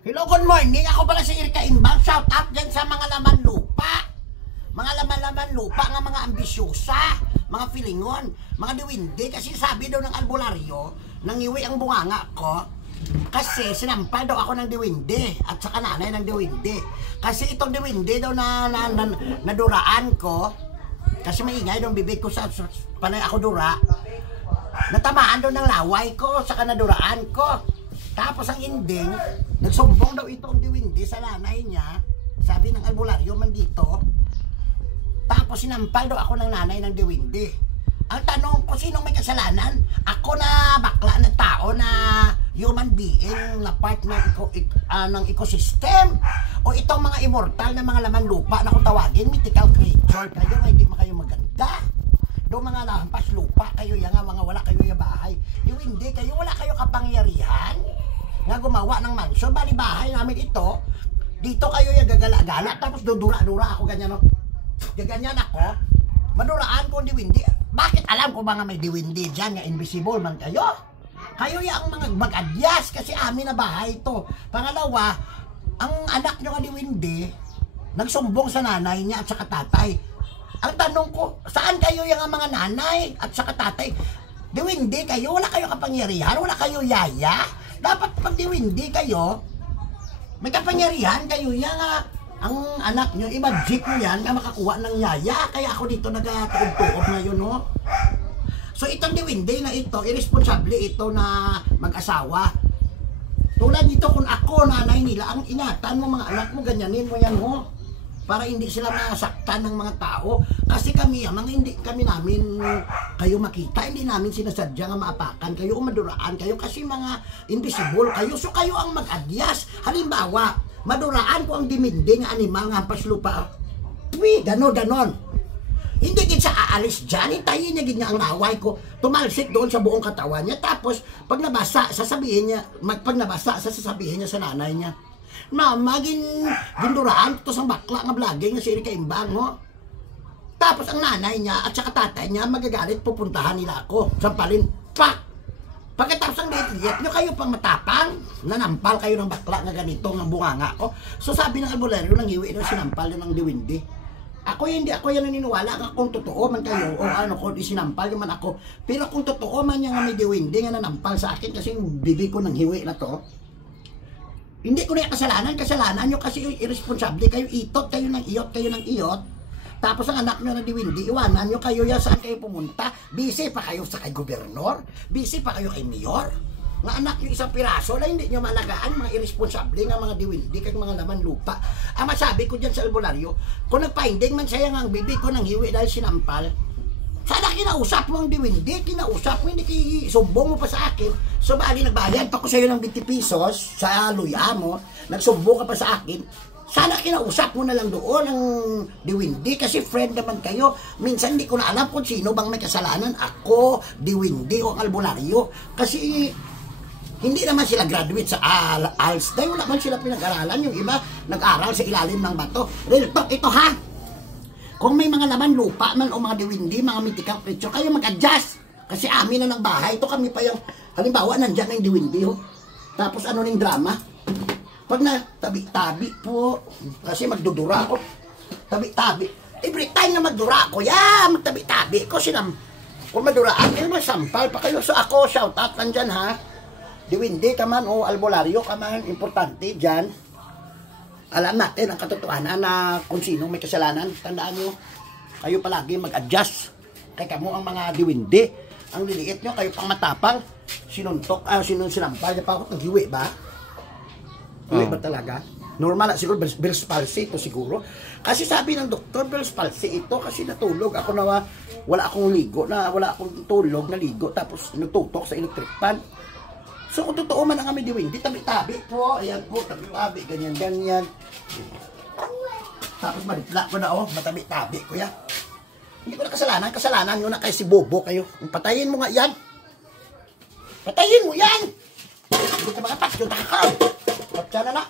Hello, good morning. Ako pala si Erika Imbang. Shout out dyan sa mga laman lupa. Mga laman lupa nga mga ambisyosa, mga filingon, mga diwindi. Kasi sabi daw ng albularyo, nangiwi ang bunganga ko. Kasi sinampal daw ako ng diwindi at saka nanay ng diwindi. Kasi itong diwindi daw na naduraan ko. Kasi maingay daw bibig ko sa panay ako dura. Natamaan daw ng laway ko, saka naduraan ko. Tapos ang ending, nagsumbong daw itong diwindi sa nanay niya. Sabi ng albularyo man dito. Tapos sinampal daw ako ng nanay ng diwindi. Ang tanong ko, sinong may kasalanan? Ako na bakla na tao na human being na part ng ecosystem? O itong mga immortal na mga laman lupa na kung tawagin, mythical creature kayo nga hindi kayo maganda? Doon mga lampas lupa kayo yan nga, mga wala kayo yung bahay. Diwindi kayo, wala kayo kapangyarihan nga gumawa ng mansyon. Bali bahay namin ito, dito kayo yung gagala-gala, tapos dudura-dura ako ganyan, no? Gaganyan ako, maduraan ko ang diwindi. Bakit alam ko mga may diwindi dyan, nga invisible man kayo? Kayo yung mga mag-adyas kasi amin na bahay ito. Pangalawa, ang anak nyo nga diwindi, nagsumbong sa nanay niya at saka tatay. Ang tanong ko, saan kayo yung mga nanay at saka tatay? Diwindi kayo, wala kayo kapangyarihan, wala kayo yaya. Dapat pag diwindi kayo, may kapangyarihan kayo yan nga. Ang anak nyo, i-magic nyo yan na makakuha ng yaya. Kaya ako dito nagatuog-tuog ngayon, no? So itong diwindi na ito, irresponsable ito na mag-asawa. Tulad nito kung ako, nanay nila, ang ingatan mo mga anak mo, ganyanin mo yan, no? Para hindi sila masaktan ng mga tao. Kasi kami, mga hindi kami namin kayo makita, hindi namin sinasadya nga maapakan kayo o maduraan kayo kasi mga invisible kayo. So kayo ang mag-adyas. Halimbawa, maduraan ko ang dimindi nga animal nga paslupa. Uy, ganon. Hindi gid sa aalis dyan, hintayin niya gid nga ang laway ko. Tumalsik doon sa buong katawan niya. Tapos, pag nabasa, sasabihin niya sa nanay niya, Mama, ginduraan to sa bakla nga vlogging nga si Erika Imbang, no? Tapos ang nanay niya at saka tatay niya magagalit, pupuntahan nila ako. Sampalin, pak! Pagkatapos ang liit nyo, kayo pang matapang, nanampal kayo ng bakla nga ganito, ng bunganga ko. So sabi ng albularyo, nang hiwi na sinampal ng diwindi. Hindi ako yan naniniwala nga kung totoo man kayo o ano, kung isinampal man ako. Pero kung totoo man yan nga may diwindi nga nanampal sa akin kasi yung bibi ko nang hiwi na to, hindi ko na kasalanan nyo kasi irresponsable kayo, kayo ng iyot. Tapos ang anak nyo na diwindi, iwanan nyo kayo yan saan kayo pumunta. Busy pa kayo sa kay gobernador, busy pa kayo kay mayor. Nga anak nyo isang piraso na hindi nyo malagaan, mga irresponsable nga mga diwindi, kag mga laman lupa. Ang masabi ko dyan sa albularyo, kung nagpainding man saya nga ang bibi ko nang hiwi dahil sinampal, sana kinausap mo ang diwindi, kinausap mo, hindi sumbong mo pa sa akin. So bali nagbayad pa ko sa'yo ng 20 pesos sa luya mo, nagsumbong ka pa sa akin. Sana kinausap mo na lang doon ang diwindi kasi friend naman kayo. Minsan hindi ko na alam kung sino bang may kasalanan, ako, diwindi o albularyo. Kasi hindi naman sila graduate sa ALS. Dahil wala man sila pinag-aralan. Yung iba nag-aral sa ilalim ng bato. Real talk ito ha. Kung may mga laman lupa man o mga diwindi, mga mythical creature, kayo mag-adjust. Kasi amin na ng bahay. Ito kami pa yung, halimbawa, nandyan na yung diwindi. Oh. Tapos ano ning drama? Pag na tabi-tabi po, kasi magdudura ako. Tabi-tabi. Every time na magdura ako, magtabi-tabi ko. Kung maduraan, kayo masampal pa kayo. So ako, shout out nandyan ha. Diwindi ka man o albularyo ka man, importante dyan. Alam natin ang katotohanan na kung sino may kasalanan. Tandaan nyo, kayo palagi mag-adjust. Kaya mo ang mga diwindi. Ang liliit nyo, kayo pang matapang. Sinampal niya pa ako. Naghiwi ba? Hiwi ba talaga? Normal na siguro, Bell's palsy ito siguro. Kasi sabi ng doktor, Bell's palsy ito kasi natulog. Ako na wala akong ligo, wala akong tulog na ligo. Tapos natutok sa electric fan. So kung totoo man ang kami diwindi, tabi-tabi po, ayan po, tabi-tabi, ganyan. Tapos maditla ko na matabi-tabi ko yan. Hindi ko na kasalanan nyo na kay si Bobo kayo. Patayin mo nga yan. Patayin mo yan! Hindi ka mga patyo, takakaw. Patya na na.